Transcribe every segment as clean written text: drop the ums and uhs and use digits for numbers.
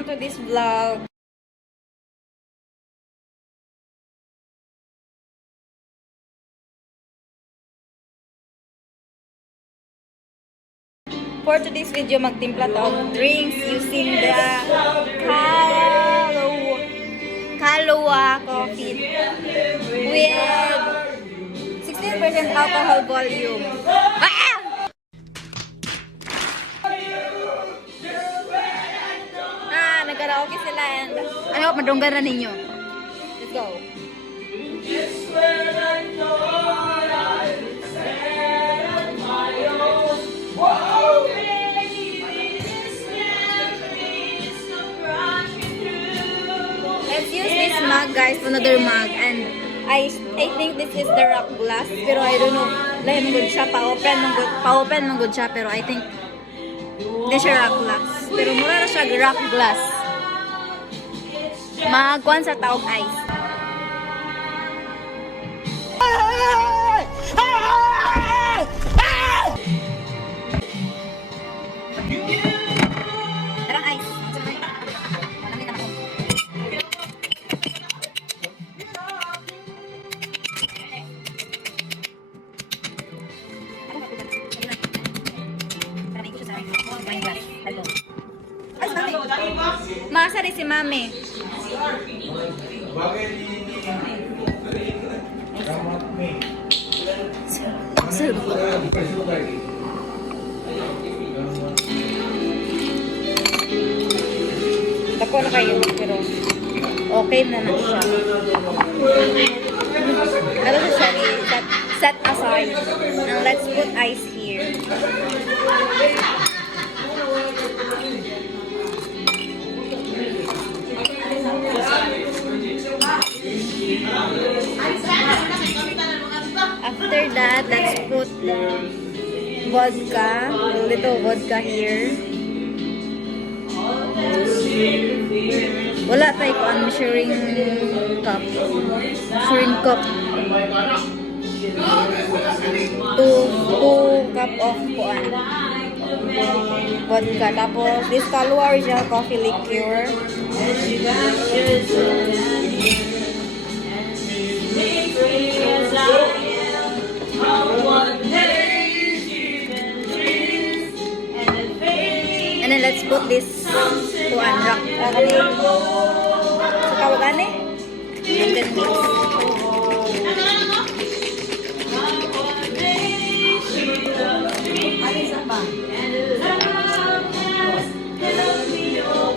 welcome to this vlog. For today's video, magtimpla to of drinks using the Kahlua coffee with 16% alcohol volume. Nagkaraoke sila and I hope madunggaran ninyo. Let's go. Let's use this mug, guys, another mug, and I think this is the rock glass, pero I don't know, lahi mong good siya, pa-open mong good siya, pero I think this is rock glass, pero mura na siya rock glass. Magkuhan sa taog ice. Tarang ice. Malamig na ako. Masa rin si mami. Dako na kayo, pero okay na na siya. Ano siya, set aside. And let's put ice here. After that, let's put the vodka, a little vodka here. Wala tayo ko ang measuring cup. Measuring cup. 2 cup of kuan. Vodka. Tapos, this Kahlua original coffee liqueur. And then let's put this kuan rock. Tawagan eh. And then mix.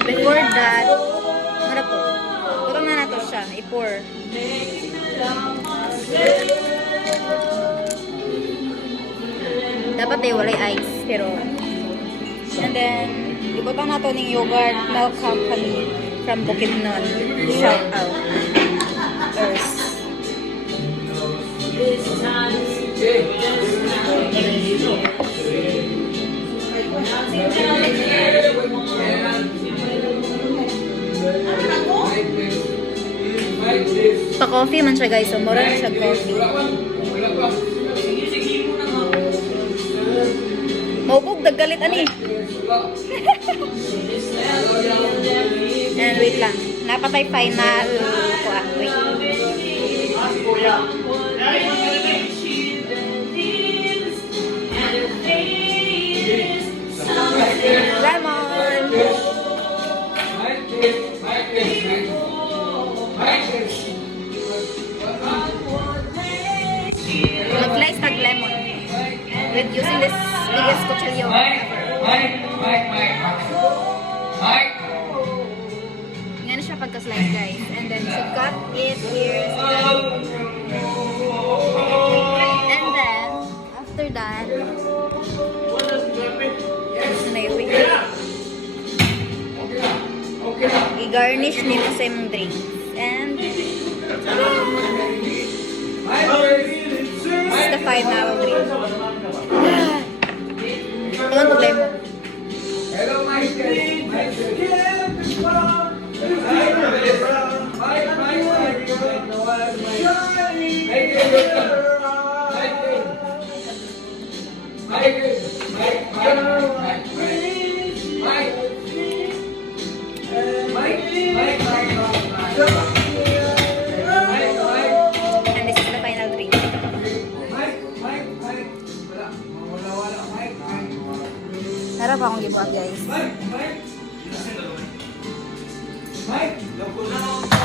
Before that, ano to? Turang na nato siya. I-pour. Dapat ay walay ice, pero and then ibutang nato ning yogurt milk company from Bukidnon. Shout out. Pa-coffee man siya, guys. So, mura na siya coffee. Maubog, daggalit ani. And wait lang. Napatay final. Wait. Lemon. Mag-slice tag lemon with using this biggest cuchillo nga na siya pagka-slice, guys, and then so cut it here, and then after that i-garnish nito sa imong drink, and this is the final drink. Anong problema? Hello, Mike. Mike. Harap akong gibuhat guys. Mike! Mike! Mike!